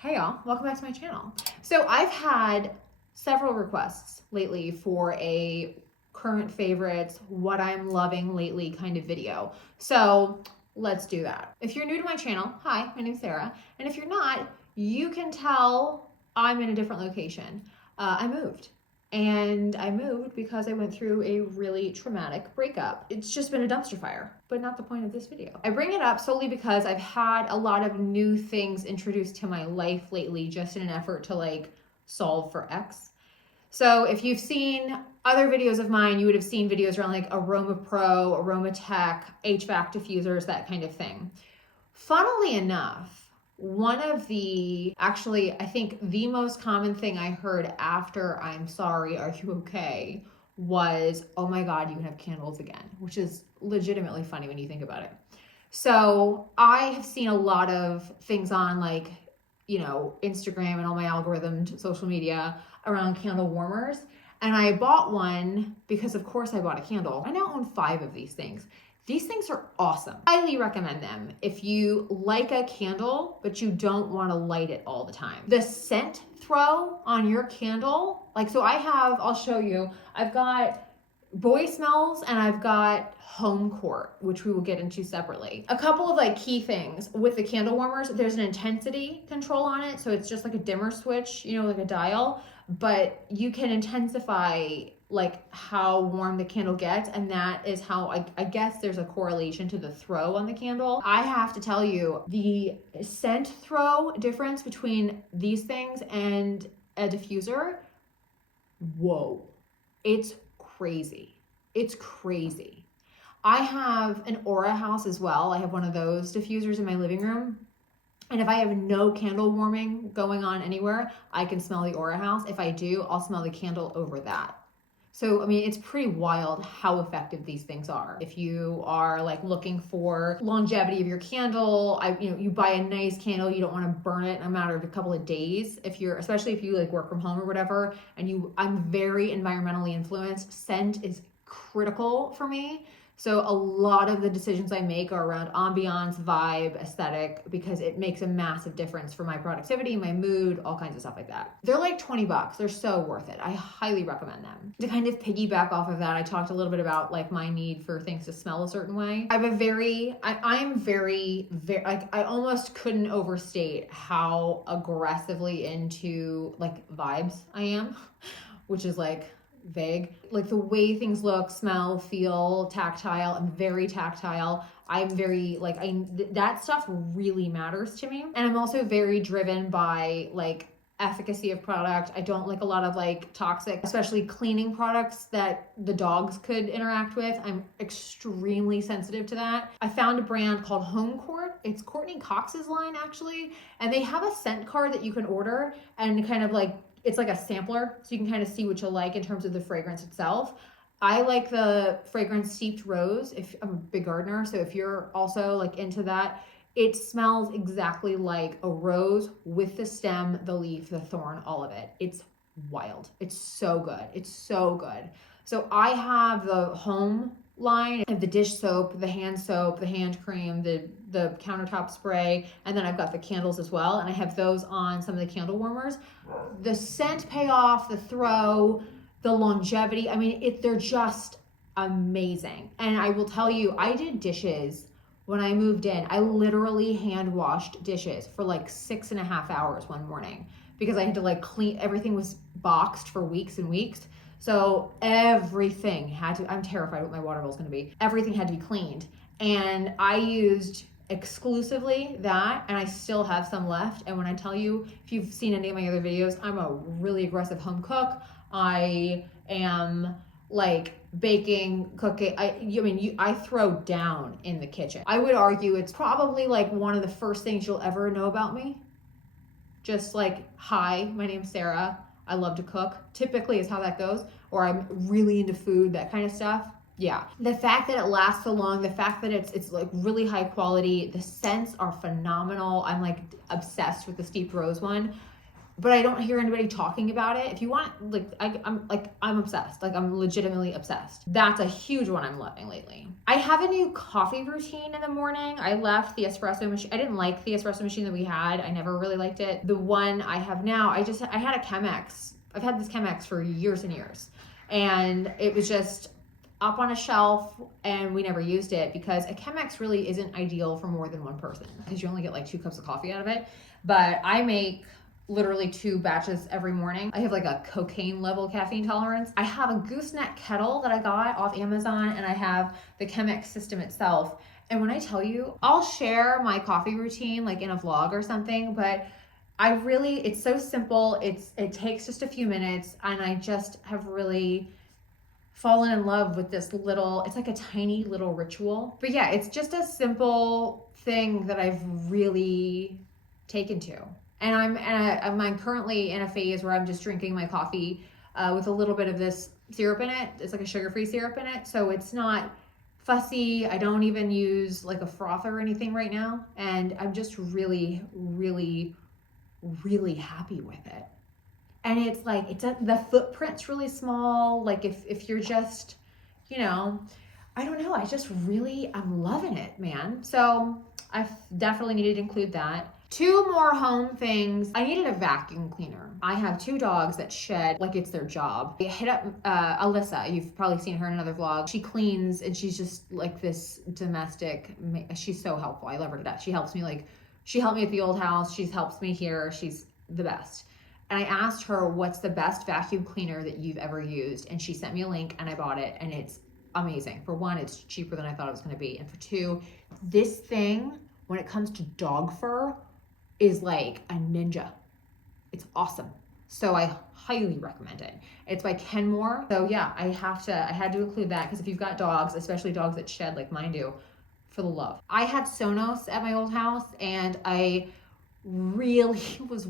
Hey y'all, welcome back to my channel. So I've had several requests lately for a current favorites, what I'm loving lately kind of video. So let's do that. If you're new to my channel, hi, my name's Sarah. And if you're not, you can tell I'm in a different location. I moved. And I moved because I went through a really traumatic breakup. It's just been a dumpster fire, but not the point of this video. I bring it up solely because I've had a lot of new things introduced to my life lately just in an effort to solve for X. So if you've seen other videos of mine, you would have seen videos around like Aroma Pro, Aroma Tech, HVAC diffusers, that kind of thing. Funnily enough, one of I think the most common thing I heard after "I'm sorry, are you okay?" was, "Oh my God, you can have candles again," which is legitimately funny when you think about it. So I have seen a lot of things on Instagram and all my algorithms, social media around candle warmers. And I bought one because, of course, I bought a candle. I now own 5 of these things. These things are awesome. Highly recommend them if you like a candle, but you don't want to light it all the time. The scent throw on your candle, I'll show you. I've got Boy Smells and I've got Home Court, which we will get into separately. A couple of key things with the candle warmers, there's an intensity control on it. So it's just like a dimmer switch, like a dial, but you can intensify how warm the candle gets, and that is how I guess there's a correlation to the throw on the candle. I have to tell you, the scent throw difference between these things and a diffuser, whoa, it's crazy. It's crazy. I have an Aura House as well. I have one of those diffusers in my living room. And if I have no candle warming going on anywhere, I can smell the Aura House. If I do, I'll smell the candle over that. So, I mean, it's pretty wild how effective these things are. If you are looking for longevity of your candle, you buy a nice candle, you don't want to burn it in a matter of a couple of days. Especially if you work from home or whatever, I'm very environmentally influenced. Scent is critical for me. So a lot of the decisions I make are around ambiance, vibe, aesthetic, because it makes a massive difference for my productivity, my mood, all kinds of stuff like that. They're like $20. They're so worth it. I highly recommend them. To kind of piggyback off of that, I talked a little bit about my need for things to smell a certain way. I am very, I almost couldn't overstate how aggressively into vibes I am, which is vague. The way things look, smell, feel, tactile. I'm very tactile. I'm very that stuff really matters to me. And I'm also very driven by efficacy of product. I don't like a lot of toxic, especially cleaning products that the dogs could interact with. I'm extremely sensitive to that. I found a brand called Home Court. It's Courtney Cox's line actually, and they have a scent card that you can order and kind of it's like a sampler, so you can kind of see what you like in terms of the fragrance itself. I like the fragrance Steeped Rose. If I'm a big gardener, so if you're also into that, it smells exactly like a rose with the stem, the leaf, the thorn, all of it. It's wild. It's so good. It's so good. So I have the home line. I have the dish soap, the hand cream, the countertop spray, and then I've got the candles as well, and I have those on some of the candle warmers. The scent payoff, the throw, the longevity, I mean, they're just amazing. And I will tell you, I did dishes when I moved in. I literally hand washed dishes for 6.5 hours one morning because I had to clean. Everything was boxed for weeks and weeks. So everything I'm terrified what my water bill is going to be. Everything had to be cleaned. And I used exclusively that, and I still have some left. And when I tell you, if you've seen any of my other videos, I'm a really aggressive home cook. I am baking, cooking. I throw down in the kitchen. I would argue it's probably one of the first things you'll ever know about me. Just hi, my name's Sarah. I love to cook, typically is how that goes, or I'm really into food, that kind of stuff. Yeah. The fact that it lasts so long, the fact that it's really high quality, the scents are phenomenal. I'm obsessed with the Steeped Rose one. but I don't hear anybody talking about it. If you want, like, I'm obsessed. Like, I'm legitimately obsessed. That's a huge one I'm loving lately. I have a new coffee routine in the morning. I left the espresso machine. I didn't like the espresso machine that we had. I never really liked it. The one I have now, I had a Chemex. I've had this Chemex for years and years. And it was just up on a shelf, and we never used it because a Chemex really isn't ideal for more than one person because you only get like 2 cups of coffee out of it. But I make literally 2 batches every morning. I have like a cocaine level caffeine tolerance. I have a gooseneck kettle that I got off Amazon, and I have the Chemex system itself. And when I tell you, I'll share my coffee routine like in a vlog or something, but it's so simple. It takes just a few minutes, and I just have really fallen in love with this it's like a tiny little ritual. But yeah, it's just a simple thing that I've really taken to. And I'm currently in a phase where I'm just drinking my coffee with a little bit of this syrup in it. It's like a sugar-free syrup in it, so it's not fussy. I don't even use like a frother or anything right now, and I'm just really, really, really happy with it. And it's like the footprint's really small. Like if you're just, I don't know. I'm loving it, man. So I definitely needed to include that. 2 more home things. I needed a vacuum cleaner. I have 2 dogs that shed like it's their job. I hit up Alyssa. You've probably seen her in another vlog. She cleans, and she's just like this domestic. She's so helpful. I love her to death. She helped me at the old house. She helps me here. She's the best. And I asked her, what's the best vacuum cleaner that you've ever used? And she sent me a link, and I bought it, and it's amazing. For 1, it's cheaper than I thought it was going to be. And for 2, this thing, when it comes to dog fur, is like a ninja. It's awesome. So I highly recommend it. It's by Kenmore. So yeah, I had to include that because if you've got dogs, especially dogs that shed like mine do, for the love. I had Sonos at my old house, and I really was...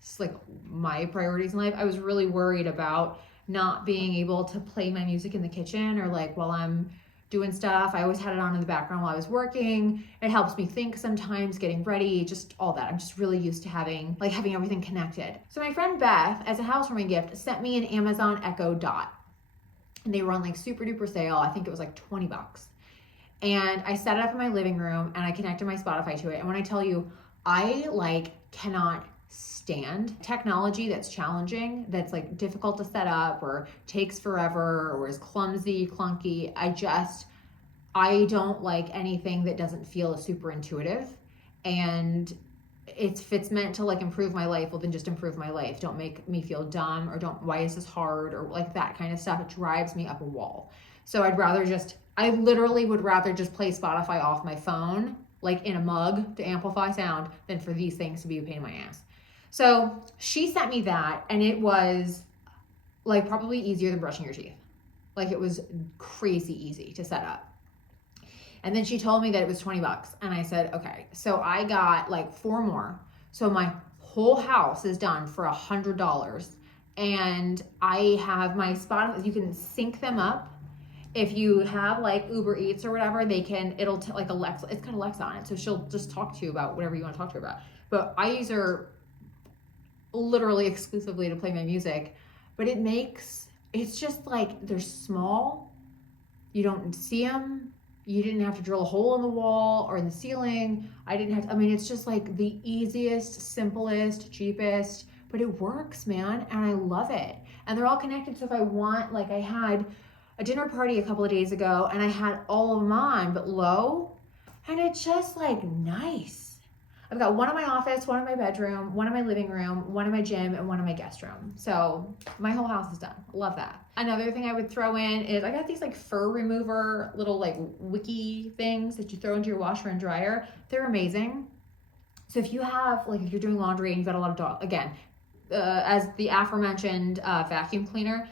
It's like my priorities in life. I was really worried about not being able to play my music in the kitchen or like while I'm doing stuff. I always had it on in the background while I was working. It helps me think sometimes, getting ready, just all that. I'm just really used to having everything connected. So my friend Beth, as a housewarming gift, sent me an Amazon Echo Dot. And they were on like super duper sale. I think it was like $20. And I set it up in my living room, and I connected my Spotify to it. And when I tell you, I cannot stand technology that's challenging, that's like difficult to set up or takes forever or is clumsy, clunky. I don't like anything that doesn't feel super intuitive. And if it's meant to like improve my life, well then just improve my life. Don't make me feel dumb, or why is this hard, or like that kind of stuff. It drives me up a wall. So I literally would rather just play Spotify off my phone, like in a mug to amplify sound, than for these things to be a pain in my ass. So she sent me that, and it was like probably easier than brushing your teeth. Like it was crazy easy to set up. And then she told me that it was $20, and I said, okay. So I got like 4 more. So my whole house is done for $100, and I have my Spotify. You can sync them up. If you have like Uber Eats or whatever, it'll like Alexa. It's got Alexa on it, so she'll just talk to you about whatever you want to talk to her about. But I use her literally exclusively to play my music. But it's just like they're small. You don't see them. You didn't have to drill a hole in the wall or in the ceiling. It's just like the easiest, simplest, cheapest, but it works, man. And I love it. And they're all connected. So if I want, like I had a dinner party a couple of days ago, and I had all of them on, but low. And it's just like nice. I've got one in my office, one in my bedroom, one in my living room, one in my gym, and one in my guest room. So my whole house is done. Love that. Another thing I would throw in is I got these like fur remover little like wiki things that you throw into your washer and dryer. They're amazing. So if you're doing laundry and you've got a lot of dog, again, as the aforementioned vacuum cleaner,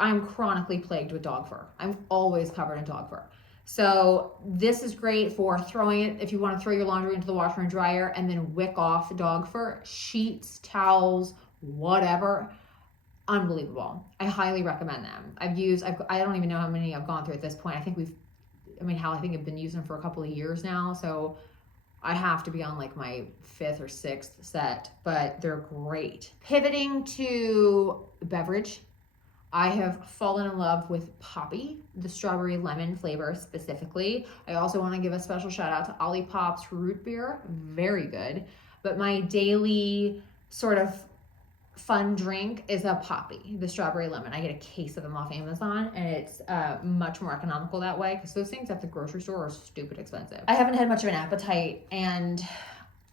I'm chronically plagued with dog fur. I'm always covered in dog fur. So this is great for throwing it, if you want to throw your laundry into the washer and dryer and then wick off dog fur, sheets, towels, whatever. Unbelievable. I highly recommend them. I don't even know how many I've gone through at this point. I think I've been using them for a couple of years now. So I have to be on like my 5th or 6th set, but they're great. Pivoting to beverage, I have fallen in love with Poppy, the strawberry lemon flavor specifically. I also want to give a special shout out to Olipop's root beer, very good. But my daily sort of fun drink is a Poppy, the strawberry lemon. I get a case of them off Amazon, and it's much more economical that way because those things at the grocery store are stupid expensive. I haven't had much of an appetite, and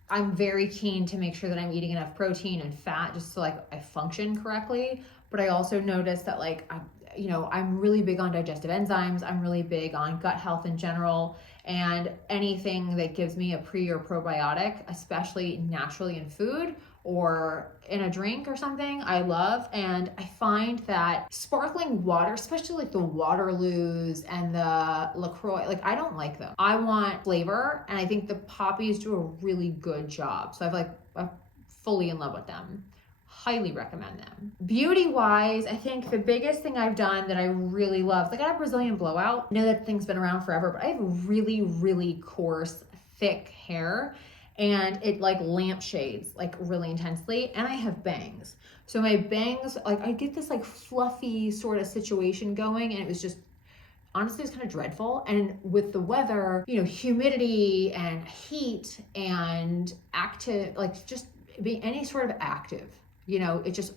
I'm very keen to make sure that I'm eating enough protein and fat just so like I function correctly. But I also noticed that like I'm really big on digestive enzymes. I'm really big on gut health in general, and anything that gives me a pre or probiotic, especially naturally in food or in a drink or something, I love. And I find that sparkling water, especially like the Waterloos and the LaCroix, like I don't like them. I want flavor, and I think the Poppies do a really good job. So I'm fully in love with them. Highly recommend them. Beauty wise, I think the biggest thing I've done that I really love, like I got a Brazilian blowout. I know that thing's been around forever, but I have really, really coarse, thick hair, and it like lampshades like really intensely, and I have bangs. So my bangs, like I get this like fluffy sort of situation going, and it was just honestly it's kind of dreadful. And with the weather, humidity and heat and active, like just being any sort of active, it just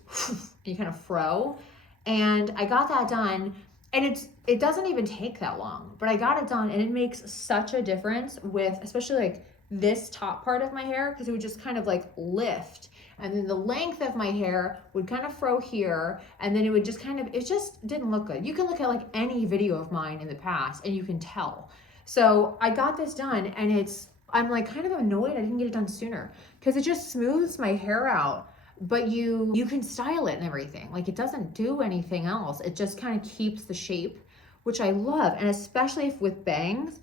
you kind of fro. And I got that done, and it doesn't even take that long, but I got it done, and it makes such a difference with especially like this top part of my hair, because it would just kind of like lift, and then the length of my hair would kind of fro here, and then it would just it just didn't look good. You can look at like any video of mine in the past and you can tell. So I got this done, and I'm like kind of annoyed I didn't get it done sooner, because it just smooths my hair out, but you can style it and everything. Like it doesn't do anything else. It just kind of keeps the shape, which I love. And especially if with bangs,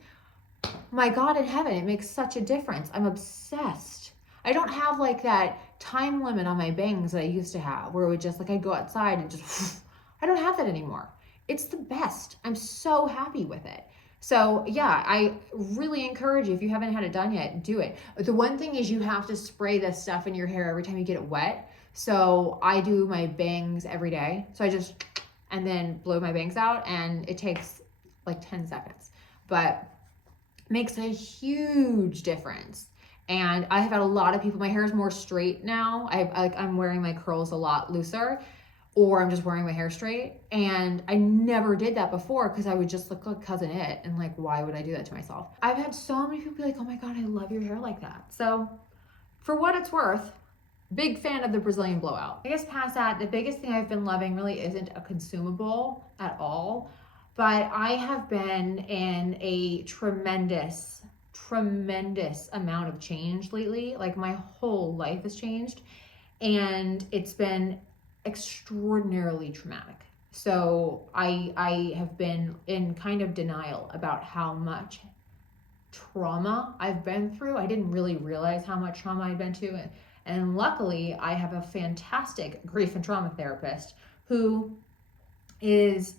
my God in heaven, it makes such a difference. I'm obsessed. I don't have like that time limit on my bangs that I used to have, where it would just like I'd go outside and just I don't have that anymore. It's the best. I'm so happy with it. So yeah, I really encourage you, if you haven't had it done yet, do it. The one thing is you have to spray this stuff in your hair every time you get it wet. So I do my bangs every day. So I just, and then blow my bangs out, and it takes like 10 seconds, but makes a huge difference. And I have had a lot of people, my hair is more straight now. I'm wearing my curls a lot looser, or I'm just wearing my hair straight. And I never did that before because I would just look like Cousin It, and like, why would I do that to myself? I've had so many people be like, oh my God, I love your hair like that. So for what it's worth, big fan of the Brazilian blowout. I guess past that, the biggest thing I've been loving really isn't a consumable at all, but I have been in a tremendous amount of change lately. Like my whole life has changed, and it's been extraordinarily traumatic. So I have been in kind of denial about how much trauma I've been through. I didn't really realize how much trauma I'd been to. And luckily, I have a fantastic grief and trauma therapist who is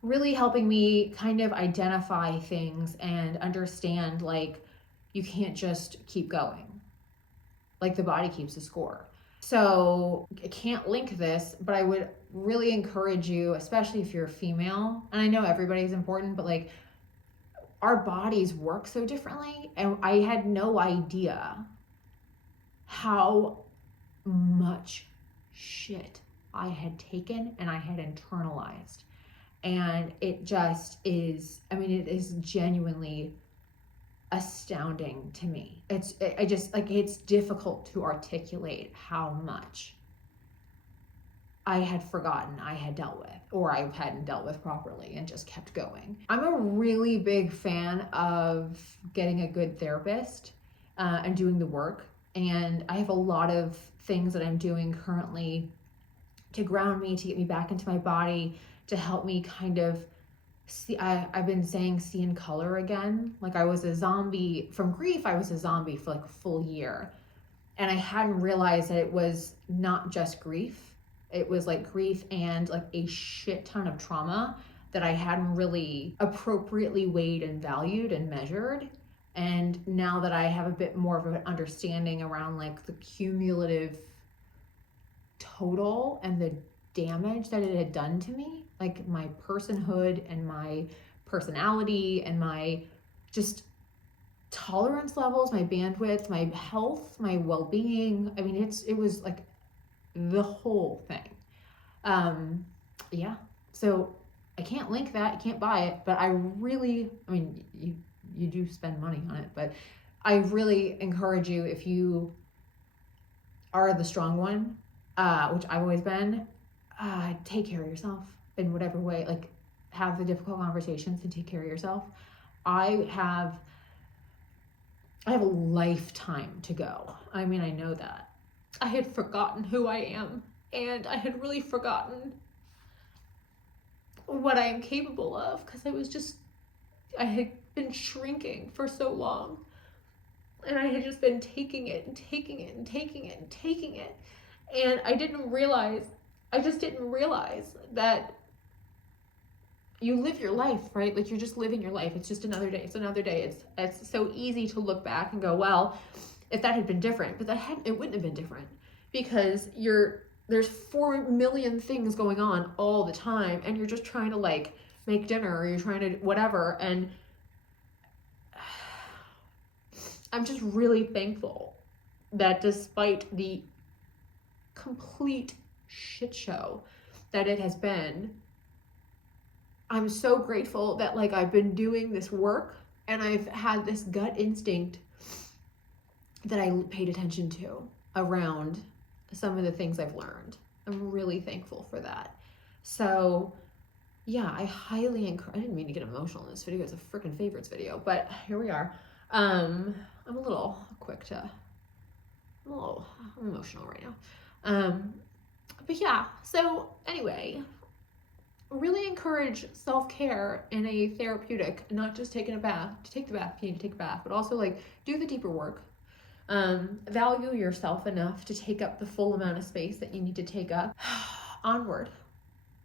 really helping me kind of identify things and understand, like, you can't just keep going. Like, the body keeps the score. So I can't link this, but I would really encourage you, especially if you're a female, and I know everybody's important, but like, our bodies work so differently, and I had no idea how much shit I had taken and I had internalized. And it just is, I mean, it is genuinely astounding to me. It's difficult to articulate how much I had forgotten I had dealt with, or I hadn't dealt with properly, and just kept going. I'm a really big fan of getting a good therapist and doing the work. And I have a lot of things that I'm doing currently to ground me, to get me back into my body, to help me kind of see. I've been saying see in color again. Like, I was a zombie from grief. I was a zombie for like a full year. And I hadn't realized that it was not just grief. It was like grief and like a shit ton of trauma that I hadn't really appropriately weighed and valued and measured. And now that I have a bit more of an understanding around like the cumulative total and the damage that it had done to me, like my personhood and my personality and my just tolerance levels, my bandwidth, my health, my well-being. I mean, it was like the whole thing. Yeah. So I can't link that, I can't buy it, but I mean, you do spend money on it, but I really encourage you, if you are the strong one, which I've always been, take care of yourself in whatever way. Like, have the difficult conversations and take care of yourself. I have a lifetime to go. I mean, I know that. I had forgotten who I am, and I had really forgotten what I am capable of, because I had been shrinking for so long. And I had just been taking it and taking it and taking it and taking it. And I just didn't realize that you live your life, right? Like, you're just living your life. It's just another day. It's another day. It's so easy to look back and go, well, if that had been different, but it wouldn't have been different, because there's 4 million things going on all the time, and you're just trying to like make dinner, or you're trying to whatever. And I'm just really thankful that despite the complete shit show that it has been, I'm so grateful that like I've been doing this work, and I've had this gut instinct that I paid attention to around some of the things I've learned. I'm really thankful for that. So yeah, I highly encourage, I didn't mean to get emotional in this video. It's a freaking favorites video, but here we are. I'm a little I'm emotional right now. But yeah, so anyway, really encourage self-care in a therapeutic, not just taking a bath. To take the bath, you need to take a bath, but also like do the deeper work. Value yourself enough to take up the full amount of space that you need to take up. Onward.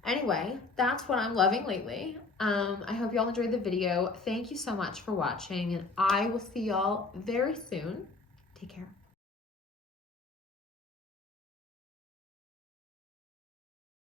Anyway, that's what I'm loving lately. I hope y'all enjoyed the video. Thank you so much for watching, and I will see y'all very soon. Take care.